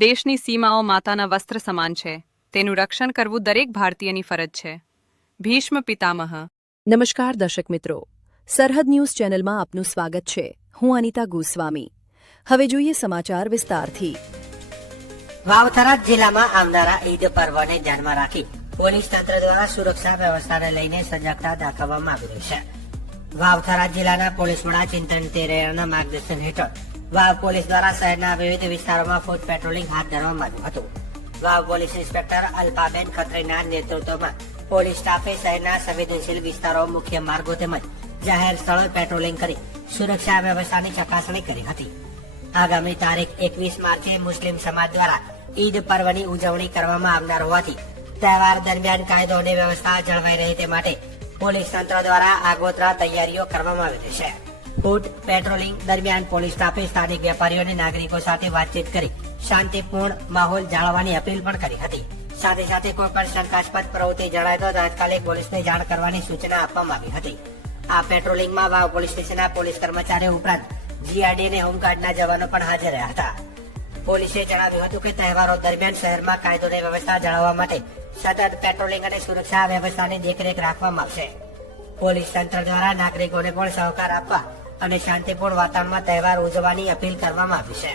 દેશની સીમાઓ માતાના વસ્ત્ર સમાન છે. તેનું રક્ષણ કરવું દરેક ભારતીયની ફરજ છે. ભીષ્મ પિતામહ. નમસ્કાર દર્શક મિત્રો, સરહદ ન્યૂઝ ચેનલમાં આપનું સ્વાગત છે. હું અનિતા ગોસ્વામી. હવે જોઈએ સમાચાર વિસ્તારથી. વાવ-થરાદ જિલ્લામાં આવનારા ઈદ પર્વને ધ્યાનમાં રાખી પોલીસ તંત્ર દ્વારા સુરક્ષા વ્યવસ્થાને લઈને સજાગતા દાખવવામાં આવી રહી છે. વાવ-થરાદ જિલ્લાના પોલીસ વડા ચિંતન તેરૈયાના માર્ગદર્શન હેઠળ વાવ પોલીસ દ્વારા શહેરના વિવિધ વિસ્તારોમાં ફૂટ પેટ્રોલિંગ હાથ ધરવામાં આવ્યું હતું. વાવ પોલીસ ઇન્સ્પેક્ટર અલ્પાબેન ખત્રીના નેતૃત્વમાં પોલીસ સ્ટાફે શહેરના સંવેદનશીલ વિસ્તારો, મુખ્ય માર્ગો તેમજ જાહેર સ્થળોએ પેટ્રોલિંગ કરી સુરક્ષા વ્યવસ્થાની ચકાસણી કરી હતી. આગામી તારીખ 21 માર્ચે મુસ્લિમ સમાજ દ્વારા ઈદ પર્વની ઉજવણી કરવામાં આવનાર હોવાથી તહેવાર દરમિયાન કાયદો અને વ્યવસ્થા જળવાઈ રહે તે માટે પોલીસ તંત્ર દ્વારા આગોતરા તૈયારીઓ કરવામાં આવી રહી છે. ફૂટ પેટ્રોલિંગ દરમિયાન પોલીસ સ્ટાફે સ્થાનિક વેપારીઓ અને નાગરિકો સાથે વાતચીત કરી શાંતિપૂર્ણ માહોલ જાળવવાની અપીલ પણ કરી હતી. સાથે સાથે કોઈ પણ શંકાસ્પદ પ્રવૃત્તિ જણાય તો તાત્કાલિક પોલીસને જાણ કરવાની સૂચના આપવામાં આવી હતી. આ પેટ્રોલિંગમાં વાવ પોલીસ સ્ટેશનના પોલીસ કર્મચારીઓ ઉપરાંત જીઆરડી અને હોમગાર્ડના જવાનો પણ હાજર રહ્યા હતા. પોલીસે જણાવ્યું હતું કે તહેવારો દરમિયાન શહેરમાં કાયદો અને વ્યવસ્થા જાળવવા માટે સતત પેટ્રોલિંગ અને સુરક્ષા વ્યવસ્થાની દેખરેખ રાખવામાં આવશે. પોલીસ તંત્ર દ્વારા નાગરિકોને પણ સહકાર આપવા અને શાંતિપૂર્ણ વાતાવરણમાં તહેવાર ઉજવવાની અપીલ કરવામાં આવી છે.